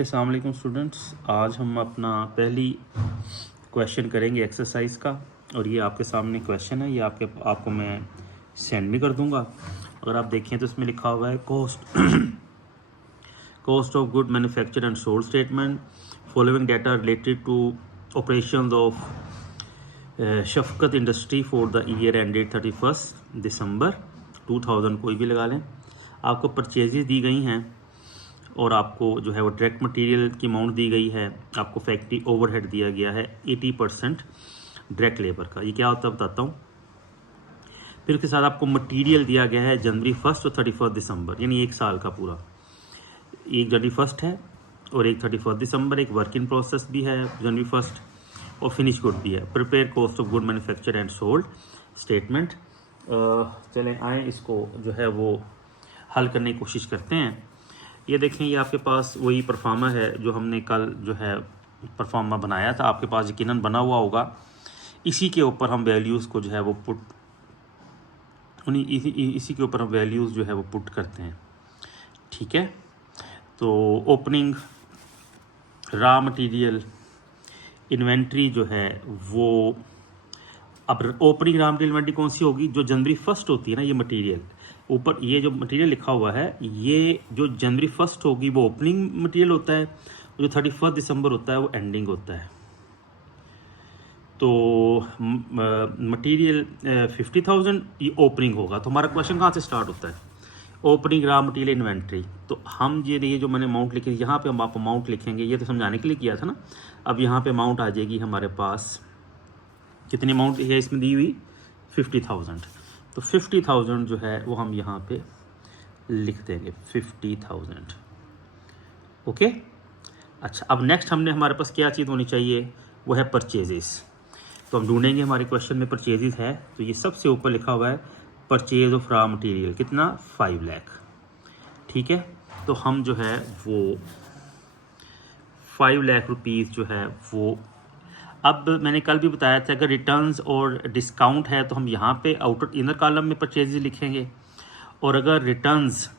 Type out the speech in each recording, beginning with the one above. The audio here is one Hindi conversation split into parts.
अस्सलाम वालेकुम स्टूडेंट्स, आज हम अपना पहली क्वेश्चन करेंगे एक्सरसाइज का। और ये आपके सामने क्वेश्चन है, ये आपको मैं सेंड भी कर दूंगा। अगर आप देखें तो इसमें लिखा हुआ है cost of good manufacture and sold statement, following data related to operation of Shafqat industry for the year ended 31 December 2000, कोई भी लगा लें। आपको परचेजेस दी गई हैं और आपको जो है वो डायरेक्ट मटेरियल की अमाउंट दी गई है। आपको फैक्ट्री ओवरहेड दिया गया है 80% डायरेक्ट लेबर का। ये क्या होता है बताता हूँ। फिर उसके साथ आपको मटेरियल दिया गया है जनवरी 1 और 31 दिसंबर, यानी एक साल का पूरा। एक जनवरी 1 है और एक 31 दिसंबर। एक वर्क इन प्रोसेस भी है जनवरी 1 और फिनिश गुड भी है। Prepare cost of good manufacture and sold statement. चलें आए इसको जो है वो हल करने की कोशिश करते हैं। ये देखें, ये आपके पास वही परफॉर्मा है जो हमने कल जो है परफॉर्मा बनाया था। आपके पास यकीनन बना हुआ होगा। इसी के ऊपर हम वैल्यूज़ को जो है वो इसी के ऊपर हम वैल्यूज़ जो है वो पुट करते हैं। ठीक है, तो ओपनिंग रॉ मटेरियल इन्वेंट्री जो है वो, अब ओपनिंग रॉ मटेरियल इन्वेंट्री कौन सी होगी? जो जनवरी 1 होती है ना, ये मटेरियल ऊपर ये जो मटेरियल लिखा हुआ है, ये जो जनवरी 1 होगी वो ओपनिंग मटेरियल होता है, जो 31 दिसंबर होता है वो एंडिंग होता है। तो मटेरियल 50,000 ये ओपनिंग होगा। तो हमारा क्वेश्चन कहाँ से स्टार्ट होता है? Opening raw material inventory. तो हम ये जो मैंने अमाउंट लिखी, यहाँ पे हम आप अमाउंट लिखेंगे, ये तो समझाने के लिए किया था ना। अब यहाँ पे अमाउंट आ जाएगी हमारे पास, कितनी अमाउंट है इसमें दी हुई? 50,000। तो 50,000 जो है वो हम यहाँ पे लिख देंगे 50,000। ओके, अच्छा, अब नेक्स्ट हमारे पास क्या चीज़ होनी चाहिए? वो है परचेजेस। तो हम ढूंढेंगे, हमारे क्वेश्चन में परचेजेस है, तो ये सबसे ऊपर लिखा हुआ है परचेज ऑफ रॉ मटेरियल, कितना? 5 लाख। ठीक है, तो हम जो है वो 5 लाख रुपीज़ जो है वो, अब मैंने कल भी बताया था अगर रिटर्न्स और डिस्काउंट है तो हम यहाँ पे आउटर इनर कॉलम में परचेजेस लिखेंगे, और अगर रिटर्न्स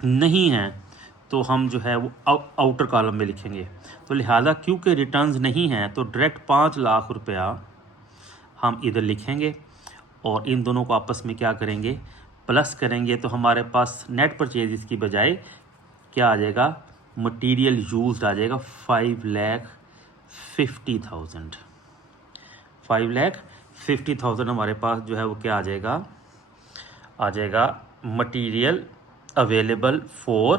नहीं है तो हम जो है वो आउटर कॉलम में लिखेंगे। तो लिहाजा क्योंकि रिटर्न्स नहीं है तो डायरेक्ट 5 लाख रुपया हम इधर लिखेंगे और इन दोनों को आपस में क्या करेंगे? प्लस करेंगे। तो हमारे पास नेट परचेजेस की बजाय क्या आ जाएगा? मटेरियल यूज्ड आ जाएगा 5,50,000। 5,50,000 हमारे पास जो है वो क्या आ जाएगा? Material available for